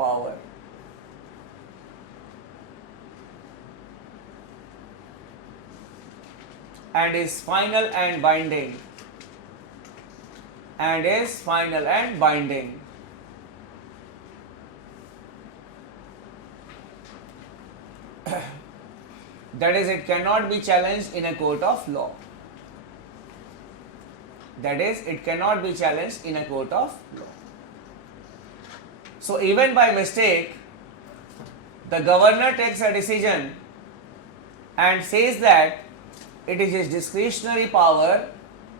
power. And is final and binding. And is final and binding. That is, it cannot be challenged in a court of law. That is, it cannot be challenged in a court of law. So even by mistake, the governor takes a decision and says that it is his discretionary power,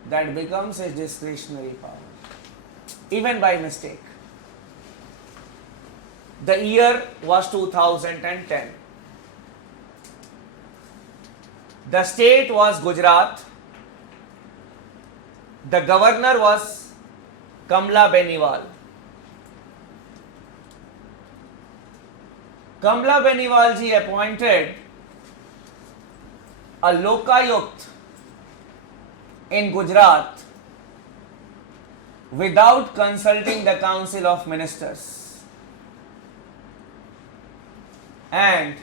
that becomes his discretionary power. Even by mistake. The year was 2010. The state was Gujarat. The governor was Kamla Beniwal. Kamla Beniwal ji appointed a lokayukt in Gujarat without consulting the Council of Ministers. And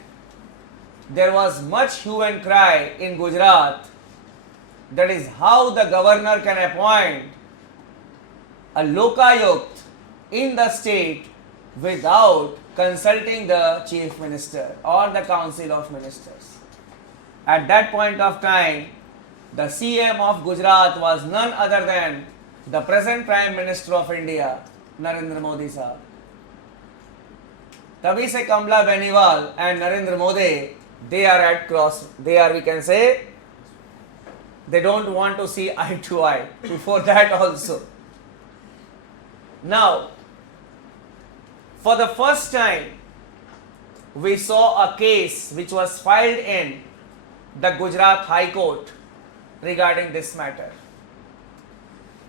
there was much hue and cry in Gujarat, that is how the governor can appoint a lokayukt in the state without consulting the chief minister or the council of ministers. At that point of time, the CM of Gujarat was none other than the present Prime Minister of India, Narendra Modi sahab. तभी से कमला Beniwal and Narendra Modi, they are at cross. They are, we can say, they don't want to see eye to eye. Before that also. Now, for the first time, we saw a case which was filed in the Gujarat High Court regarding this matter.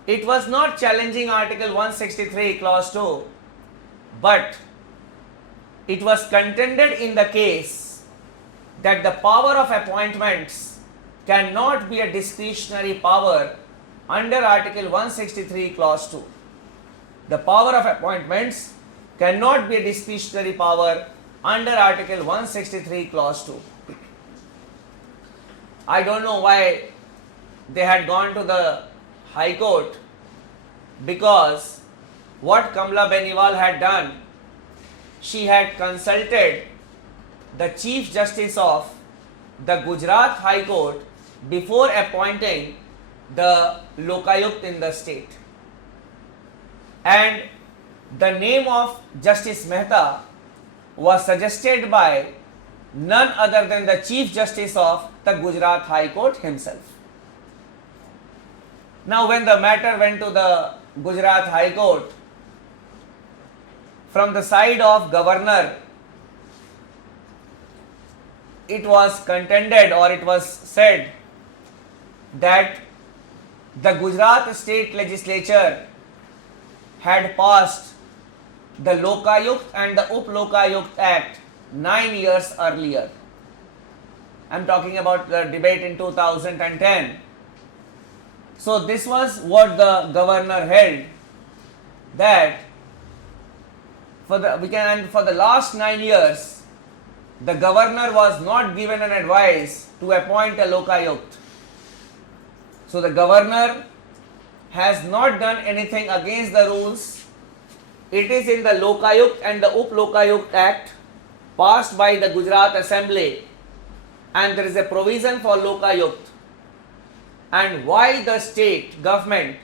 It was not challenging Article 163 Clause 2, but it was contended in the case that the power of appointments cannot be a discretionary power under Article 163 Clause 2. The power of appointments cannot be a discretionary power under Article 163 Clause 2. I don't know why they had gone to the High Court, because what Kamla Beniwal had done, she had consulted the Chief Justice of the Gujarat High Court before appointing the Lokayukt in the state. And the name of Justice Mehta was suggested by none other than the Chief Justice of the Gujarat High Court himself. Now, when the matter went to the Gujarat High Court, from the side of governor, it was contended, or it was said, that the Gujarat state legislature had passed the Lokayukt and the Up-Lokayukt Act 9 years earlier. I am talking about the debate in 2010. So this was what the governor held, that for the last 9 years, the governor was not given an advice to appoint a Lokayukt. So the governor has not done anything against the rules. It is in the Lokayukt and the Up-Lokayukt Act passed by the Gujarat Assembly, and there is a provision for Lokayukt. And why the state government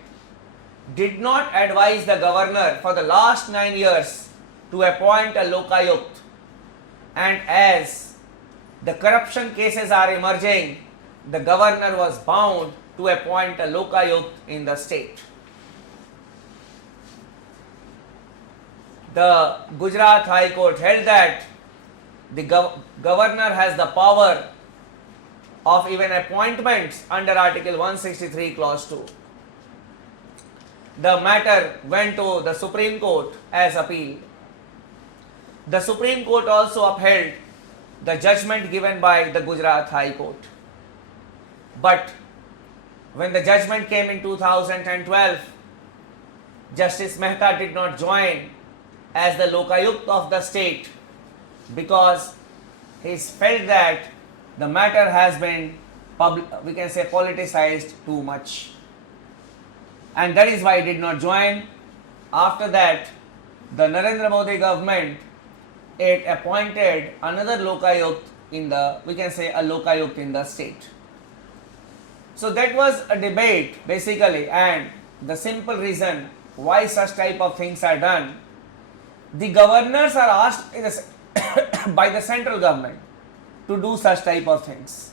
did not advise the governor for the last 9 years to appoint a Lokayukt, and as the corruption cases are emerging, the governor was bound to appoint a Lokayukt in the state. The Gujarat High Court held that the governor has the power of even appointments under Article 163 Clause 2. The matter went to the Supreme Court as appeal. The Supreme Court also upheld the judgment given by the Gujarat High Court. But when the judgment came in 2012, Justice Mehta did not join, as the lokayukt of the state because he felt that the matter has been we can say politicized too much, and that is why he did not join. After that, the Narendra Modi government, it appointed another lokayukt in the, we can say a lokayukt in the state. So that was a debate basically, and the simple reason why such type of things are done, the governors are asked by the central government to do such type of things.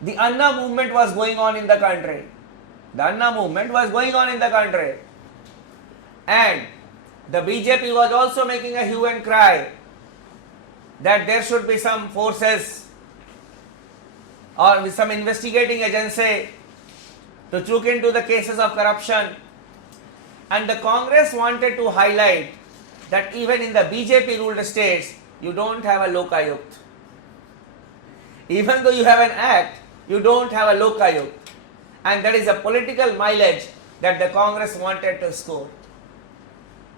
The Anna movement was going on in the country. The Anna movement was going on in the country. And the BJP was also making a hue and cry that there should be some forces or with some investigating agency to look into the cases of corruption. And the Congress wanted to highlight that even in the BJP ruled states, you don't have a lokayukt. Even though you have an act, you don't have a lokayukt. And that is a political mileage that the Congress wanted to score.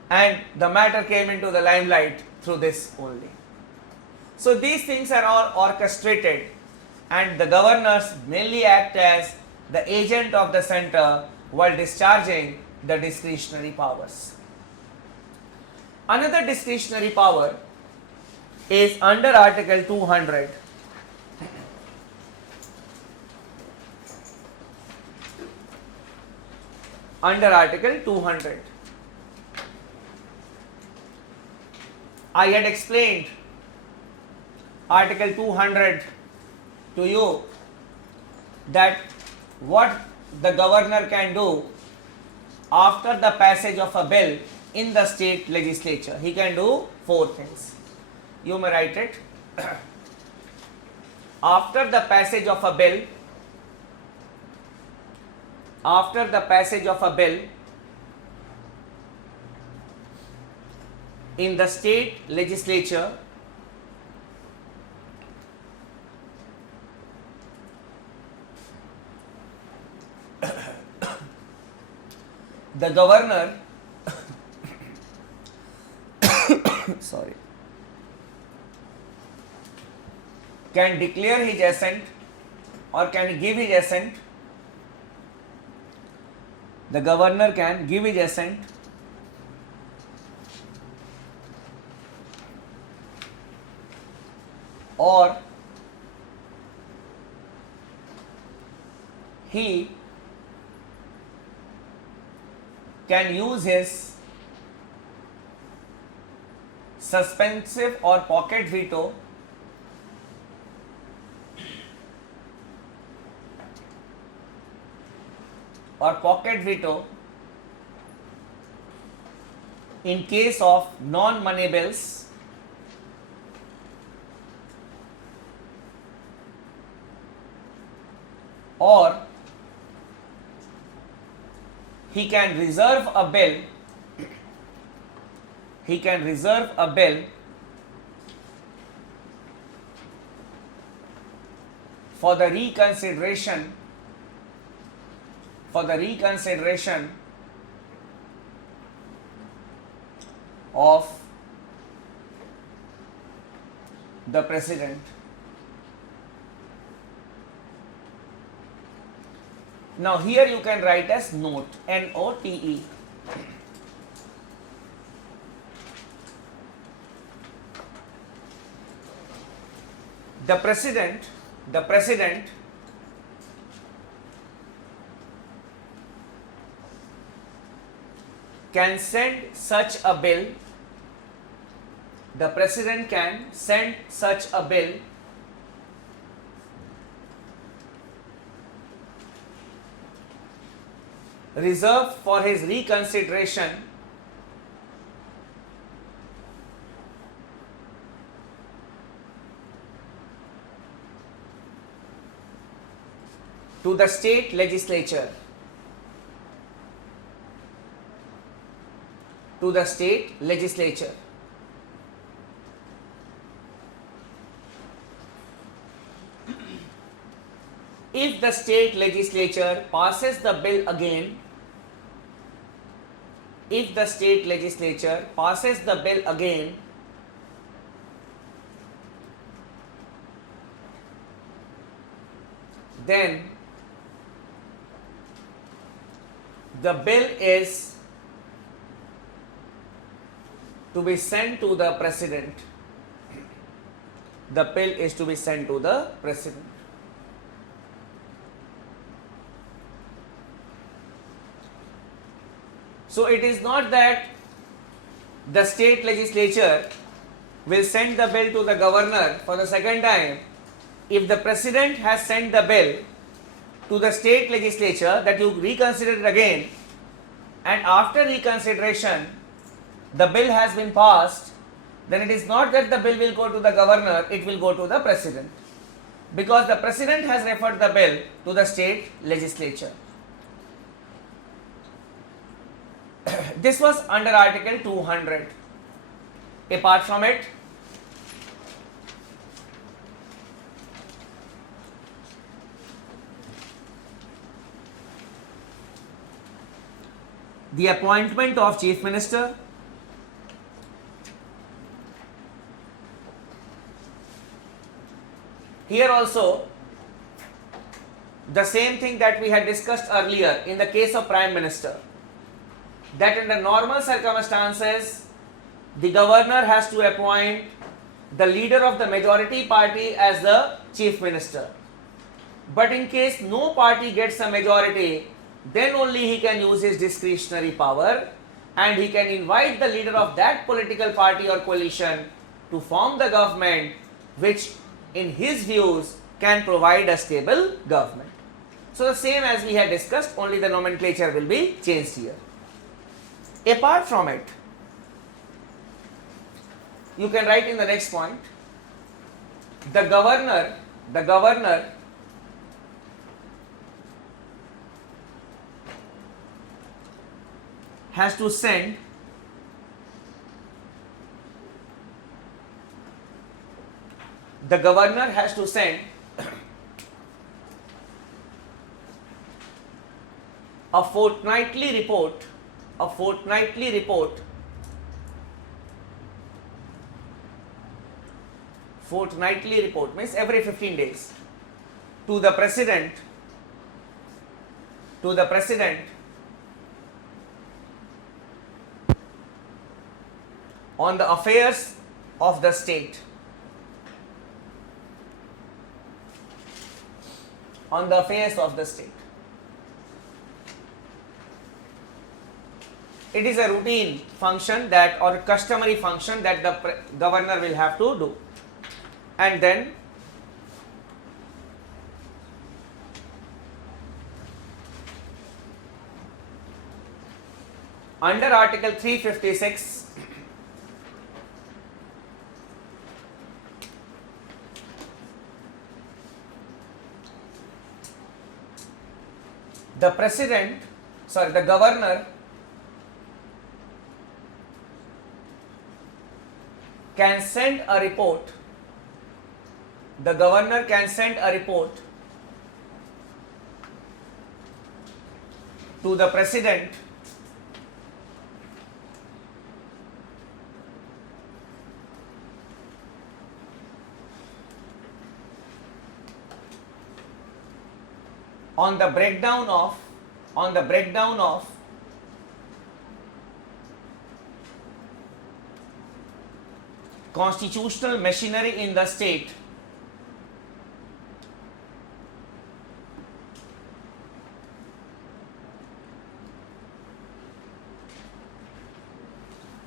And the matter came into the limelight through this only. So these things are all orchestrated, and the governors mainly act as the agent of the center while discharging the discretionary powers. Another discretionary power is under Article 200. Under Article 200. I had explained Article 200 to you, that what the governor can do after the passage of a bill in the state legislature. He can do 4 things. You may write it. After the passage of a bill, in the state legislature, the governor sorry, can declare his assent or can give his assent. The governor can give his assent or he can use his suspensive or pocket veto in case of non-money bills or he can reserve a bill for the reconsideration of the president. Now here you can write as note, N-O-T-E. The president can send such a bill. The president can send such a bill reserved for his reconsideration to the state legislature. If the state legislature passes the bill again, if the state legislature passes the bill again, then the bill is to be sent to the president. The bill is to be sent to the president. So it is not that the state legislature will send the bill to the governor for the second time. If the president has sent the bill to the state legislature that you reconsider it again, and after reconsideration the bill has been passed, then it is not that the bill will go to the governor, it will go to the president, because the president has referred the bill to the state legislature. This was under Article 200. Apart from it, the appointment of chief minister, here also the same thing that we had discussed earlier in the case of prime minister, that under normal circumstances the governor has to appoint the leader of the majority party as the chief minister, but in case no party gets a majority, then only he can use his discretionary power and he can invite the leader of that political party or coalition to form the government, which in his views can provide a stable government. So the same as we had discussed, only the nomenclature will be changed here. Apart from it, you can write in the next point, the governor has to send a fortnightly report means every 15 days to the president on the affairs of the state. It is a routine function that, or customary function that the governor will have to do. And then under Article 356, the governor can send a report. The governor can send a report to the president on the breakdown of constitutional machinery in the state,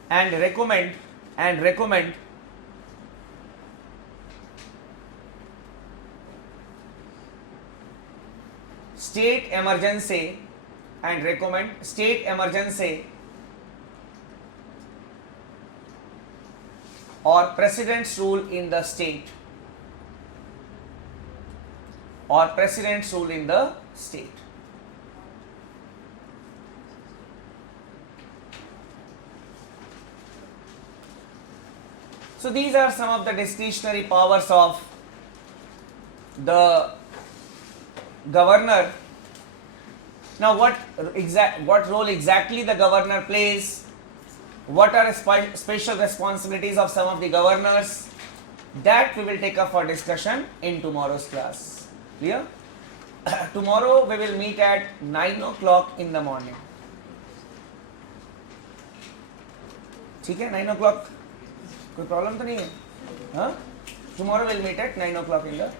and recommend state emergency or president's rule in the state, So these are some of the discretionary powers of the governor Now what role exactly the governor plays, what are special responsibilities of some of the governors, that we will take up for discussion in tomorrow's class. Clear? Tomorrow we will meet at 9 o'clock in the morning. ठीक है, 9 o'clock कोई problem तो नहीं है? हाँ? Tomorrow we'll meet at 9 o'clock in the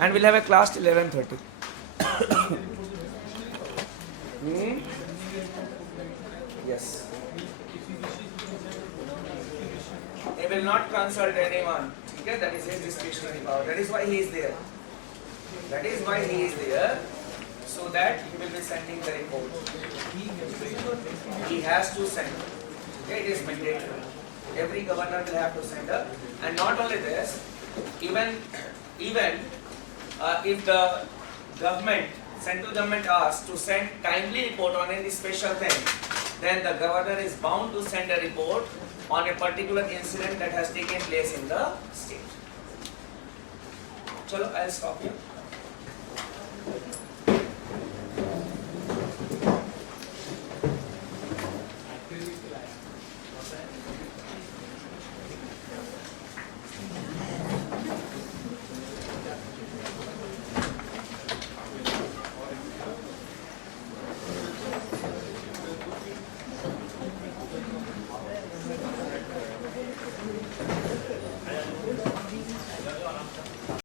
and we'll have a class till 11:30. Yes. He will not consult anyone. Okay? That is his discretionary power. That is why he is there. That is why he is there, so that he will be sending the report. He has to send. Okay? It is mandatory. Every governor will have to send up. And not only this, even if the central government asks to send timely report on any special thing, then the governor is bound to send a report on a particular incident that has taken place in the state. Chalo, I'll stop here.